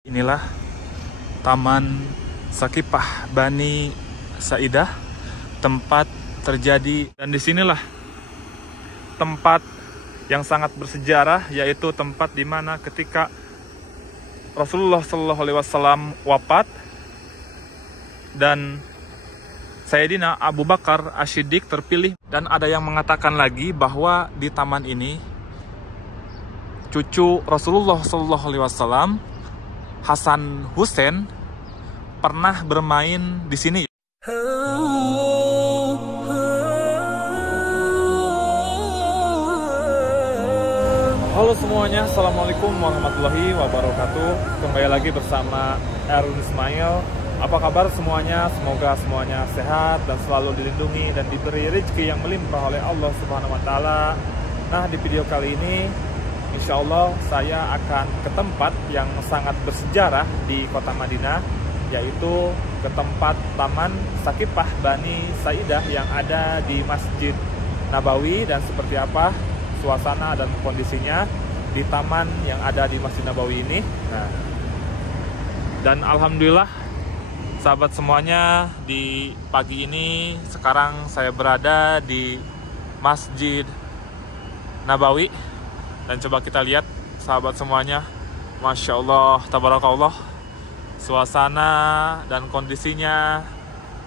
Inilah Taman Sakipah Bani Saidah, tempat terjadi, dan disinilah tempat yang sangat bersejarah, yaitu tempat di mana ketika Rasulullah SAW wafat dan Sayyidina Abu Bakar As-Siddiq terpilih. Dan ada yang mengatakan lagi bahwa di taman ini cucu Rasulullah SAW, Hasan Hussein, pernah bermain di sini. Halo semuanya, Assalamualaikum warahmatullahi wabarakatuh. Kembali lagi bersama Erwin Ismail. Apa kabar semuanya? Semoga semuanya sehat dan selalu dilindungi dan diberi rezeki yang melimpah oleh Allah Subhanahu wa Ta'ala. Nah, di video kali ini insya Allah saya akan ke tempat yang sangat bersejarah di kota Madinah, yaitu ke tempat Taman Sakipah Bani Saidah yang ada di Masjid Nabawi, dan seperti apa suasana dan kondisinya di taman yang ada di Masjid Nabawi ini. Nah, dan alhamdulillah sahabat semuanya, di pagi ini sekarang saya berada di Masjid Nabawi. Dan coba kita lihat sahabat semuanya, Masya Allah, Tabarakallah, suasana dan kondisinya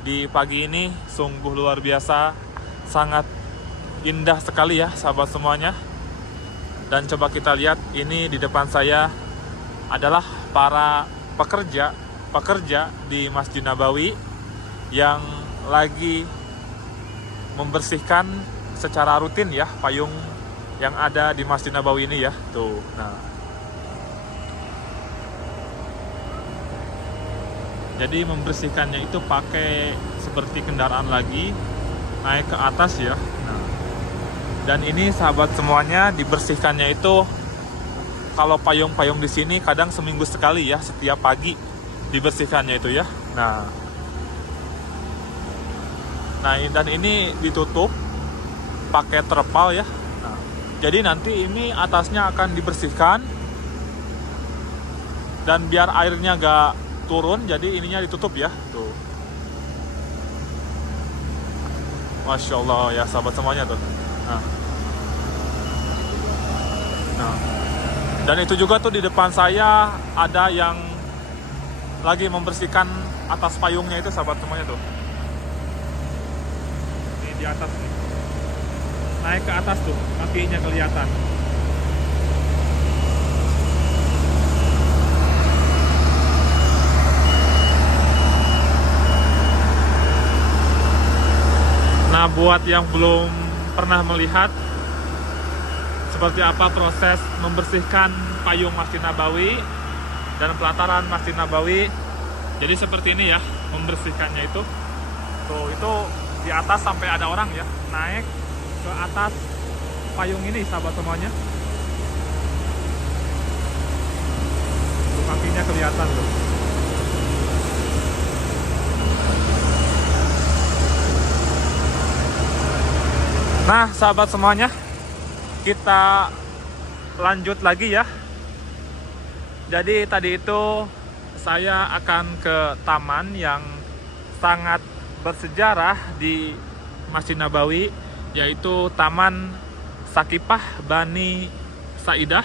di pagi ini sungguh luar biasa, sangat indah sekali ya sahabat semuanya. Dan coba kita lihat, ini di depan saya adalah para pekerja di Masjid Nabawi yang lagi membersihkan secara rutin ya payung yang ada di Masjid Nabawi ini ya. Tuh. Nah, jadi membersihkannya itu pakai seperti kendaraan lagi naik ke atas ya. Nah, dan ini sahabat semuanya, dibersihkannya itu kalau payung-payung di sini kadang seminggu sekali ya, setiap pagi dibersihkannya itu ya. Nah, dan ini ditutup pakai terpal ya. Jadi nanti ini atasnya akan dibersihkan, dan biar airnya gak turun, jadi ininya ditutup ya. Tuh. Masya Allah ya sahabat semuanya tuh. Nah. Dan itu juga tuh di depan saya ada yang lagi membersihkan atas payungnya itu sahabat semuanya tuh. Ini di atas nih. Naik ke atas tuh, kakinya kelihatan. Nah, buat yang belum pernah melihat seperti apa proses membersihkan payung Masjid Nabawi dan pelataran Masjid Nabawi, jadi seperti ini ya membersihkannya itu. Tuh, itu di atas sampai ada orang ya, naik ke atas payung ini sahabat semuanya. Tuh, kakinya kelihatan tuh. Nah sahabat semuanya, kita lanjut lagi ya. Jadi tadi itu saya akan ke taman yang sangat bersejarah di Masjid Nabawi, yaitu Taman Sakipah Bani Saidah.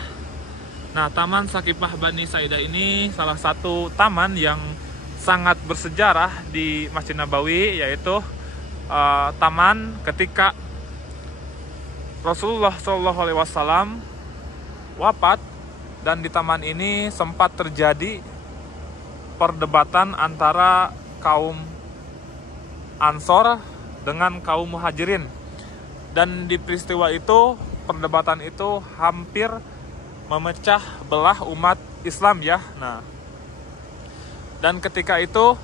Nah, Taman Sakipah Bani Saidah ini salah satu taman yang sangat bersejarah di Masjid Nabawi, yaitu taman ketika Rasulullah SAW wafat, dan di taman ini sempat terjadi perdebatan antara kaum Ansor dengan kaum Muhajirin. Dan di peristiwa itu, perdebatan itu hampir memecah belah umat Islam ya. Nah, dan ketika itu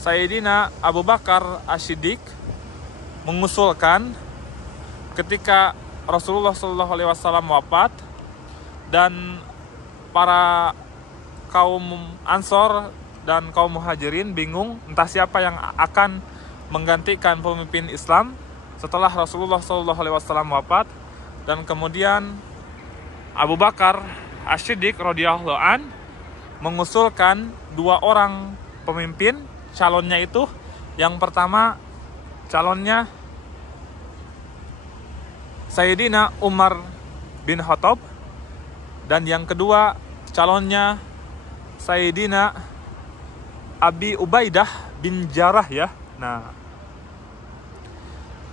Sayyidina Abu Bakar As-Siddiq mengusulkan ketika Rasulullah SAW wafat dan para kaum Ansor dan kaum Muhajirin bingung entah siapa yang akan menggantikan pemimpin Islam setelah Rasulullah SAW wafat, dan kemudian Abu Bakar As-Siddiq radhiyallahu an mengusulkan 2 orang pemimpin. Calonnya itu, yang pertama calonnya Sayyidina Umar bin Khattab, dan yang kedua calonnya Sayyidina Abi Ubaidah bin Jarrah ya.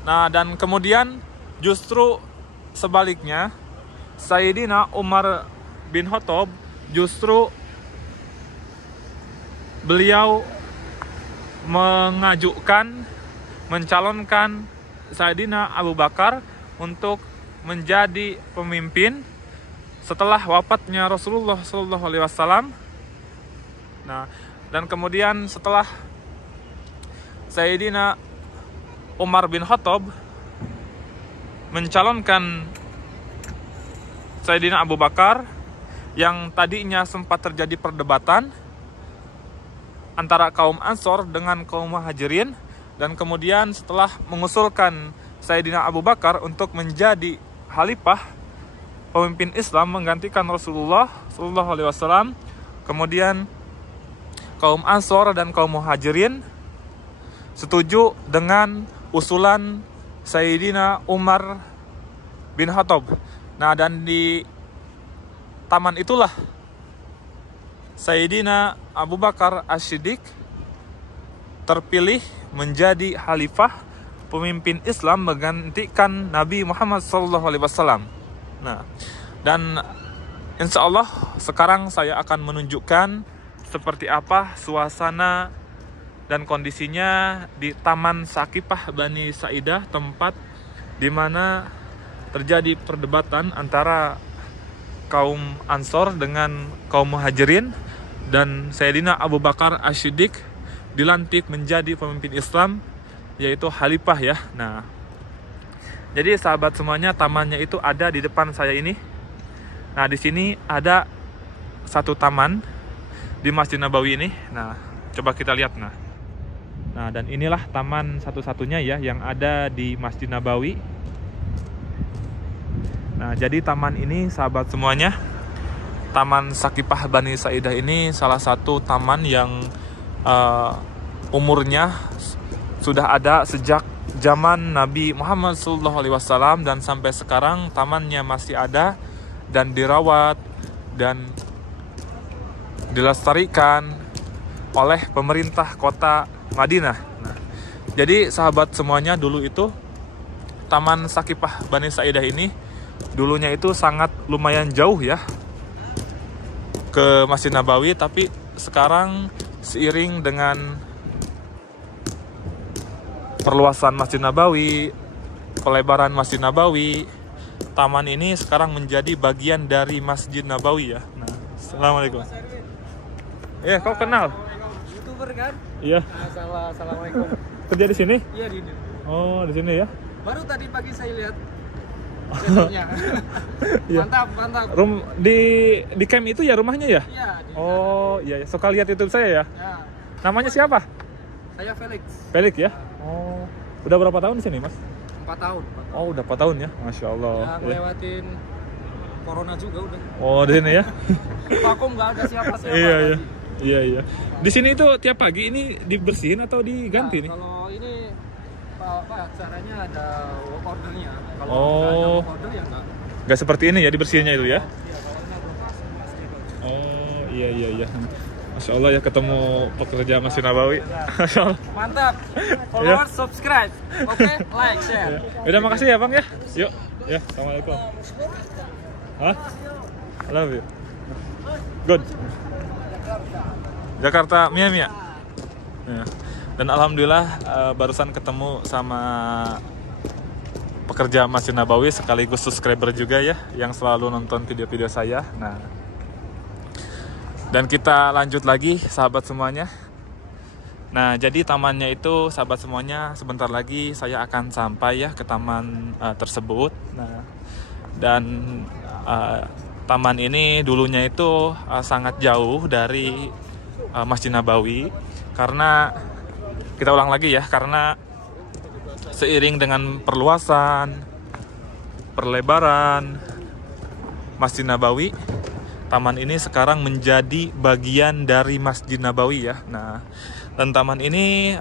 Nah, dan kemudian justru sebaliknya, Sayyidina Umar bin Khattab justru beliau mencalonkan Sayyidina Abu Bakar untuk menjadi pemimpin setelah wafatnya Rasulullah SAW. Nah, dan kemudian setelah Sayyidina Umar bin Khattab mencalonkan Sayyidina Abu Bakar, yang tadinya sempat terjadi perdebatan antara kaum Ansor dengan kaum Muhajirin, dan kemudian setelah mengusulkan Sayyidina Abu Bakar untuk menjadi khalifah pemimpin Islam menggantikan Rasulullah SAW, kemudian kaum Ansor dan kaum Muhajirin setuju dengan usulan Sayyidina Umar bin Khattab. Nah, dan di taman itulah Sayyidina Abu Bakar As-Siddiq terpilih menjadi khalifah pemimpin Islam menggantikan Nabi Muhammad SAW. Nah, dan insya Allah sekarang saya akan menunjukkan seperti apa suasana dan kondisinya di Taman Sakifah Bani Sa'idah, tempat di mana terjadi perdebatan antara kaum Ansor dengan kaum Muhajirin, dan Sayyidina Abu Bakar As-Siddiq dilantik menjadi pemimpin Islam, yaitu khalifah ya. Nah, jadi sahabat semuanya, tamannya itu ada di depan saya ini. Nah, di sini ada satu taman di Masjid Nabawi ini. Nah, coba kita lihat. Nah, dan inilah taman satu-satunya ya yang ada di Masjid Nabawi. Nah, jadi taman ini sahabat semuanya, Taman Sakifah Bani Sa'idah ini salah satu taman yang umurnya sudah ada sejak zaman Nabi Muhammad SAW, dan sampai sekarang tamannya masih ada dan dirawat dan dilestarikan oleh pemerintah kota Madinah. Nah, jadi sahabat semuanya, dulu itu Taman Sakifah Bani Sa'idah ini dulunya itu sangat lumayan jauh ya ke Masjid Nabawi, tapi sekarang seiring dengan perluasan Masjid Nabawi, pelebaran Masjid Nabawi, taman ini sekarang menjadi bagian dari Masjid Nabawi ya. Nah, assalamualaikum. Ya, kau kenal? YouTuber kan? Iya. Assalamualaikum. Kerja di sini? Iya, di sini. Oh, di sini ya. Baru tadi pagi saya lihat channelnya. Mantap. Di camp itu ya rumahnya ya? Iya. Oh, iya. Suka lihat YouTube saya ya? Ya. Namanya siapa? Saya Felix. Felix ya? Oh, udah berapa tahun di sini, Mas? 4 tahun. Oh, udah 4 tahun ya? Masya Allah. Ya, ngelewatin corona juga udah. Oh, di sini ya? Vakum, nggak ada siapa-siapa. Iya. Di sini itu tiap pagi ini dibersihin atau diganti nih? Kalau ini Pak, caranya ada ordernya. Kalau nggak ada order ya nggak. Nggak seperti ini ya dibersihinnya itu ya? Iya, kalau ini belum pasti. Oh, iya. Masya Allah ya, ketemu pekerja Masjid Nabawi. Masya Allah. Mantap. Follower, subscribe. Oke, like, share. Udah, makasih ya Bang ya. Yuk. Ya, assalamualaikum. Hah? I love you. Good. Jakarta, Mia. Ya. Dan alhamdulillah barusan ketemu sama pekerja Masjid Nabawi sekaligus subscriber juga ya, yang selalu nonton video-video saya. Nah, dan kita lanjut lagi sahabat semuanya. Nah, jadi tamannya itu sahabat semuanya, sebentar lagi saya akan sampai ya ke taman tersebut. Nah, dan taman ini dulunya itu sangat jauh dari Masjid Nabawi, karena kita ulang lagi ya, karena seiring dengan perluasan, perlebaran Masjid Nabawi, taman ini sekarang menjadi bagian dari Masjid Nabawi ya. Nah, dan taman ini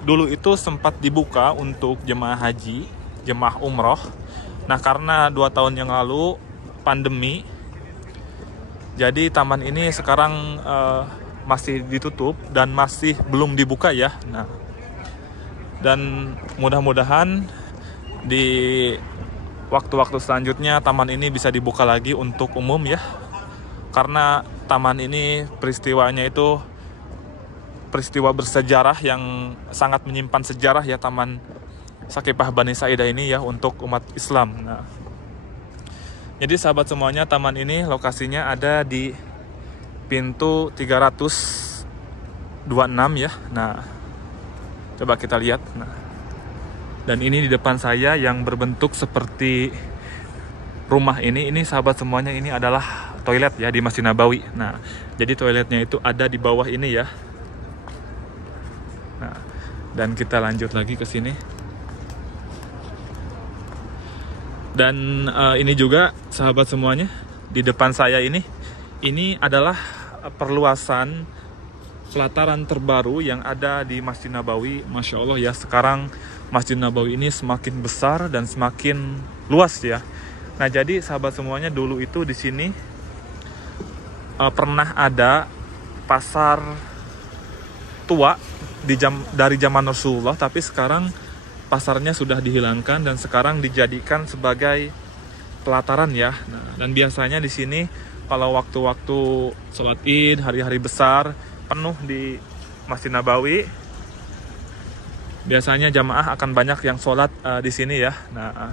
dulu itu sempat dibuka untuk jemaah haji, jemaah umroh. Nah, karena 2 tahun yang lalu pandemi, jadi taman ini sekarang masih ditutup dan masih belum dibuka ya. Nah, dan mudah-mudahan di waktu-waktu selanjutnya taman ini bisa dibuka lagi untuk umum ya. Karena taman ini peristiwanya itu peristiwa bersejarah yang sangat menyimpan sejarah ya, Taman Sakipah Bani Sa'idah ini ya, untuk umat Islam. Nah, jadi sahabat semuanya, taman ini lokasinya ada di pintu 326 ya. Nah, coba kita lihat. Nah, dan ini di depan saya yang berbentuk seperti rumah ini sahabat semuanya, ini adalah toilet ya di Masjid Nabawi. Nah, jadi toiletnya itu ada di bawah ini ya. Nah, dan kita lanjut lagi ke sini. Dan ini juga sahabat semuanya, di depan saya ini adalah perluasan pelataran terbaru yang ada di Masjid Nabawi. Masya Allah ya, sekarang Masjid Nabawi ini semakin besar dan semakin luas ya. Nah, jadi sahabat semuanya, dulu itu di sini pernah ada pasar tua dari zaman Rasulullah, tapi sekarang pasarnya sudah dihilangkan dan sekarang dijadikan sebagai pelataran ya. Nah, dan biasanya di sini kalau waktu-waktu sholat Id, hari-hari besar, penuh di Masjid Nabawi. Biasanya jamaah akan banyak yang sholat di sini ya. Nah,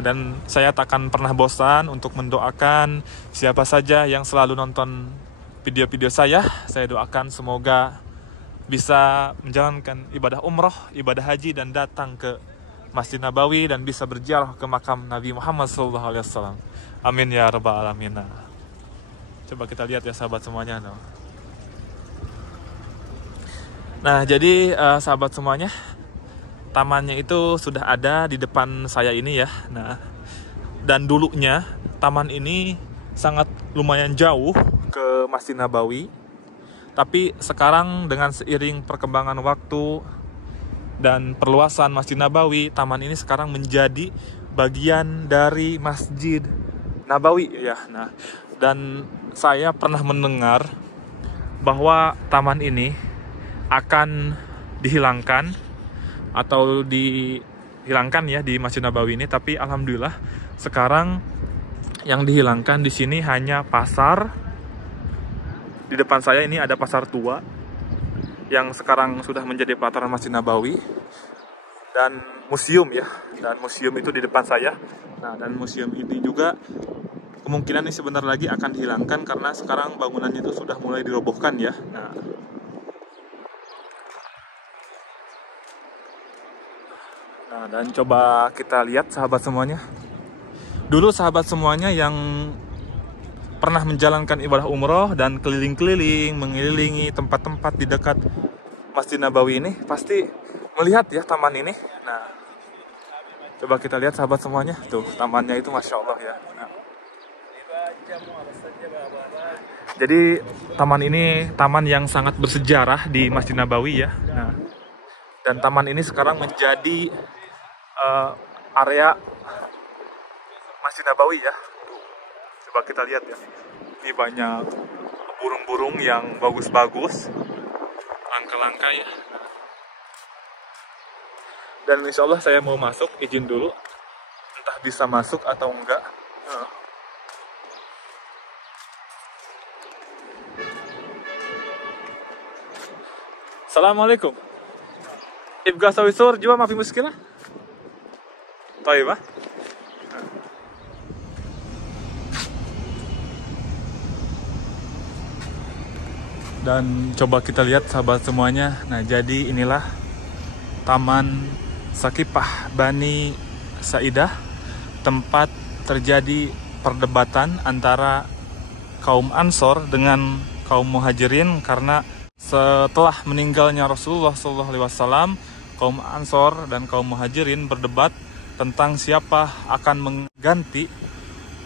dan saya takkan pernah bosan untuk mendoakan siapa saja yang selalu nonton video-video saya doakan semoga bisa menjalankan ibadah umroh, ibadah haji, dan datang ke Masjid Nabawi dan bisa berziarah ke makam Nabi Muhammad SAW. Amin ya rabbal alamin. Coba kita lihat ya sahabat semuanya. Nah, jadi sahabat semuanya, tamannya itu sudah ada di depan saya ini ya. Nah, dan dulunya taman ini sangat lumayan jauh ke Masjid Nabawi. Tapi sekarang dengan seiring perkembangan waktu dan perluasan Masjid Nabawi, taman ini sekarang menjadi bagian dari Masjid Nabawi ya. Nah, dan saya pernah mendengar bahwa taman ini akan dihilangkan atau dihilangkan ya di Masjid Nabawi ini, tapi alhamdulillah sekarang yang dihilangkan di sini hanya pasar. Di depan saya ini ada pasar tua yang sekarang sudah menjadi pelataran Masjid Nabawi, dan museum ya. Dan museum itu di depan saya. Nah, dan museum ini juga kemungkinan ini sebentar lagi akan dihilangkan karena sekarang bangunannya itu sudah mulai dirobohkan ya. Nah, dan coba kita lihat sahabat semuanya. Dulu sahabat semuanya yang pernah menjalankan ibadah umroh dan keliling-keliling, mengelilingi tempat-tempat di dekat Masjid Nabawi ini, pasti melihat ya taman ini. Nah, coba kita lihat sahabat semuanya. Tuh, tamannya itu Masya Allah ya. Nah, jadi taman ini taman yang sangat bersejarah di Masjid Nabawi ya. Nah, dan taman ini sekarang menjadi area Masjid Nabawi ya. Coba kita lihat ya, ini banyak burung-burung yang bagus-bagus, langka-langka ya. Dan insya Allah saya mau masuk, izin dulu, entah bisa masuk atau enggak. Assalamualaikum. Ibga sawisur juga mafi muskilah. Taibah. Dan coba kita lihat sahabat semuanya. Nah, jadi inilah Taman Sakipah Bani Sa'idah, tempat terjadi perdebatan antara kaum Ansor dengan kaum Muhajirin, karena setelah meninggalnya Rasulullah SAW, kaum Ansor dan kaum Muhajirin berdebat tentang siapa akan mengganti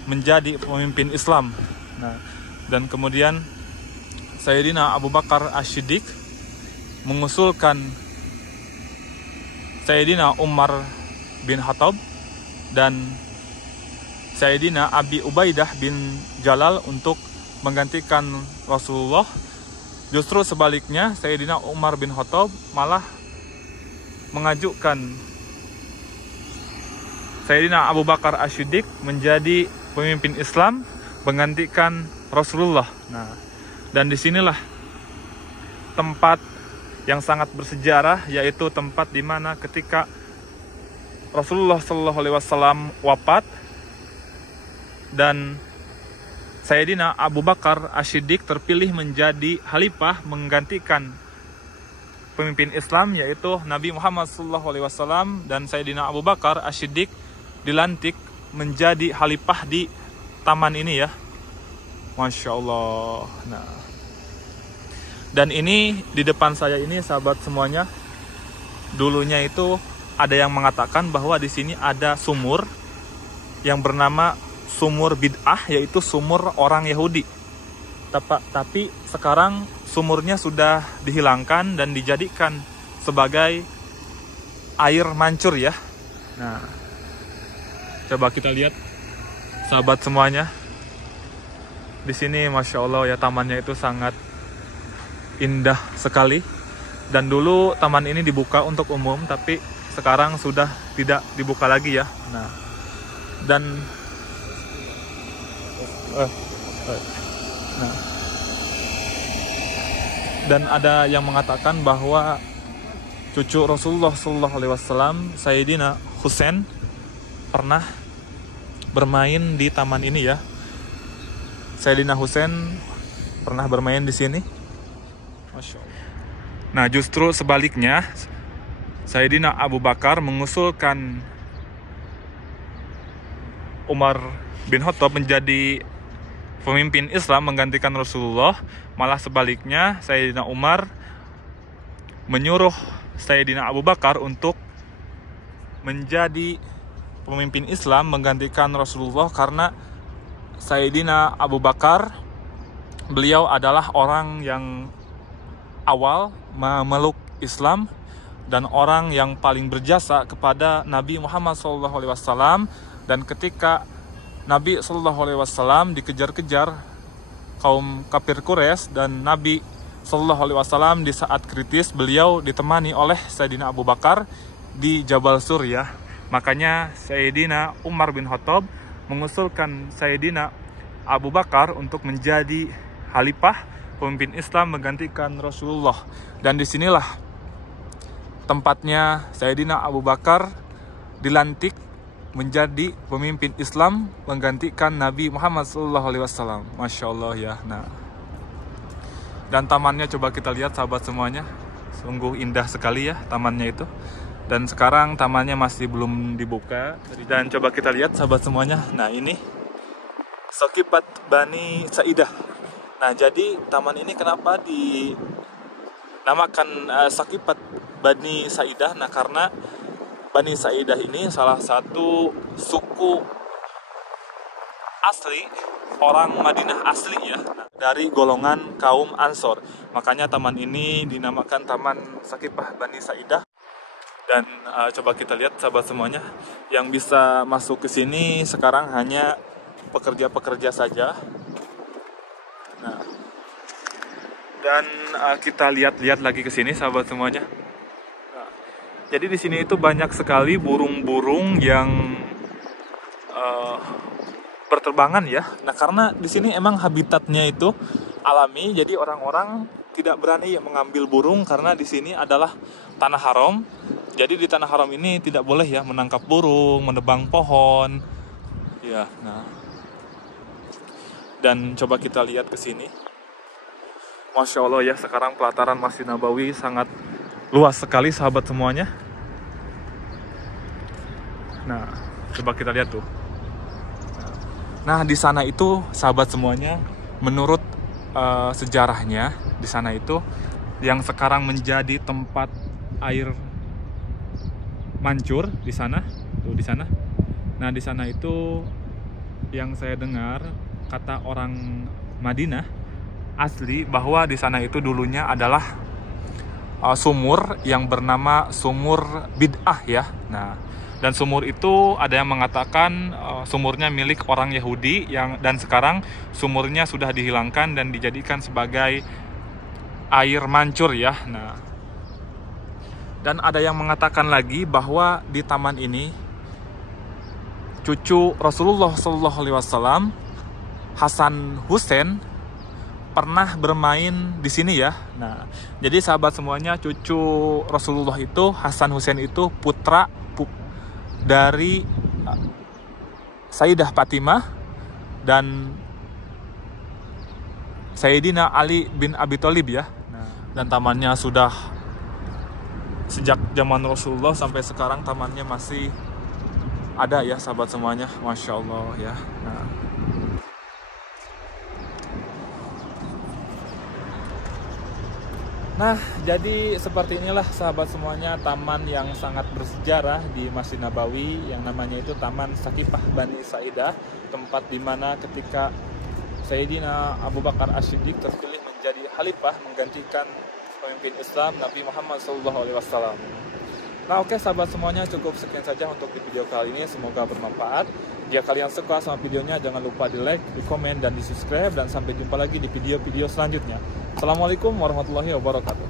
menjadi pemimpin Islam. Nah, dan kemudian Sayyidina Abu Bakar As-Siddiq mengusulkan Sayyidina Umar bin Khattab dan Sayyidina Abi Ubaidah bin Jalal untuk menggantikan Rasulullah. Justru sebaliknya, Sayyidina Umar bin Khattab malah mengajukan Sayyidina Abu Bakar As-Siddiq menjadi pemimpin Islam menggantikan Rasulullah. Nah, dan disinilah tempat yang sangat bersejarah, yaitu tempat di mana ketika Rasulullah SAW wafat dan Sayyidina Abu Bakar As-Siddiq terpilih menjadi khalifah menggantikan pemimpin Islam, yaitu Nabi Muhammad SAW, dan Sayyidina Abu Bakar As-Siddiq dilantik menjadi khalifah di taman ini ya. Masya Allah. Nah, dan ini di depan saya ini, sahabat semuanya, dulunya itu ada yang mengatakan bahwa di sini ada sumur yang bernama sumur bid'ah, yaitu sumur orang Yahudi. Tapi sekarang sumurnya sudah dihilangkan dan dijadikan sebagai air mancur ya. Nah, coba kita lihat sahabat semuanya. Di sini Masya Allah ya, tamannya itu sangat indah sekali. Dan dulu taman ini dibuka untuk umum, tapi sekarang sudah tidak dibuka lagi ya. Nah, dan ada yang mengatakan bahwa cucu Rasulullah SAW, Sayyidina Husain, pernah bermain di taman ini ya. Sayyidina Husain pernah bermain di sini. Masya Allah. Nah, justru sebaliknya, Sayyidina Abu Bakar mengusulkan Umar bin Khattab menjadi pemimpin Islam menggantikan Rasulullah. Malah sebaliknya, Sayyidina Umar menyuruh Sayyidina Abu Bakar untuk menjadi pemimpin Islam menggantikan Rasulullah, karena Sayyidina Abu Bakar, beliau adalah orang yang awal memeluk Islam dan orang yang paling berjasa kepada Nabi Muhammad SAW. Dan ketika Nabi SAW dikejar-kejar kaum kafir Quraisy dan Nabi SAW di saat kritis, beliau ditemani oleh Sayyidina Abu Bakar di Jabal Sur ya. Makanya Sayyidina Umar bin Khattab mengusulkan Sayyidina Abu Bakar untuk menjadi khalifah pemimpin Islam menggantikan Rasulullah. Dan disinilah tempatnya Sayyidina Abu Bakar dilantik menjadi pemimpin Islam menggantikan Nabi Muhammad SAW. Masya Allah ya. Nah, dan tamannya coba kita lihat sahabat semuanya, sungguh indah sekali ya tamannya itu. Dan sekarang tamannya masih belum dibuka. Dan coba kita lihat sahabat semuanya. Nah, ini Saqibat Bani Sa'idah. Nah, jadi taman ini kenapa dinamakan Saqibat Bani Sa'idah? Nah, karena Bani Sa'idah ini salah satu suku asli orang Madinah asli ya, dari golongan kaum Ansor. Makanya taman ini dinamakan Taman Saqifah Bani Sa'idah. Dan coba kita lihat sahabat semuanya, yang bisa masuk ke sini sekarang hanya pekerja-pekerja saja. Nah, dan kita lihat lagi ke sini sahabat semuanya. Nah, jadi di sini itu banyak sekali burung-burung yang berterbangan ya. Nah, karena di sini emang habitatnya itu alami, jadi orang-orang tidak berani mengambil burung karena di sini adalah tanah haram. Jadi di tanah haram ini tidak boleh ya menangkap burung, menebang pohon. Ya, nah. Dan coba kita lihat ke sini. Masya Allah ya, sekarang pelataran Masjid Nabawi sangat luas sekali sahabat semuanya. Nah, coba kita lihat tuh. Nah, di sana itu sahabat semuanya, menurut sejarahnya di sana itu yang sekarang menjadi tempat air mancur di sana, tuh di sana. Nah, di sana itu yang saya dengar kata orang Madinah asli bahwa di sana itu dulunya adalah sumur yang bernama sumur bid'ah ya. Nah, dan sumur itu ada yang mengatakan sumurnya milik orang Yahudi dan sekarang sumurnya sudah dihilangkan dan dijadikan sebagai air mancur ya. Nah, dan ada yang mengatakan lagi bahwa di taman ini cucu Rasulullah SAW, Hasan Hussein, pernah bermain di sini ya. Nah, jadi sahabat semuanya, cucu Rasulullah itu, Hasan Hussein itu putra dari Sayyidah Fatimah dan Sayyidina Ali bin Abi Thalib ya. Nah, dan tamannya sudah sejak zaman Rasulullah sampai sekarang tamannya masih ada ya sahabat semuanya, Masya Allah ya. Nah, jadi seperti inilah sahabat semuanya taman yang sangat bersejarah di Masjid Nabawi yang namanya itu Taman Sakifah Bani Sa'idah, tempat dimana ketika Sayyidina Abu Bakar As-Siddiq terpilih menjadi khalifah menggantikan pemimpin Islam Nabi Muhammad SAW. Nah, oke sahabat semuanya, cukup sekian saja untuk di video kali ini, semoga bermanfaat. Jika kalian suka sama videonya, jangan lupa di like, di komen, dan di subscribe, dan sampai jumpa lagi di video-video selanjutnya. Assalamualaikum warahmatullahi wabarakatuh.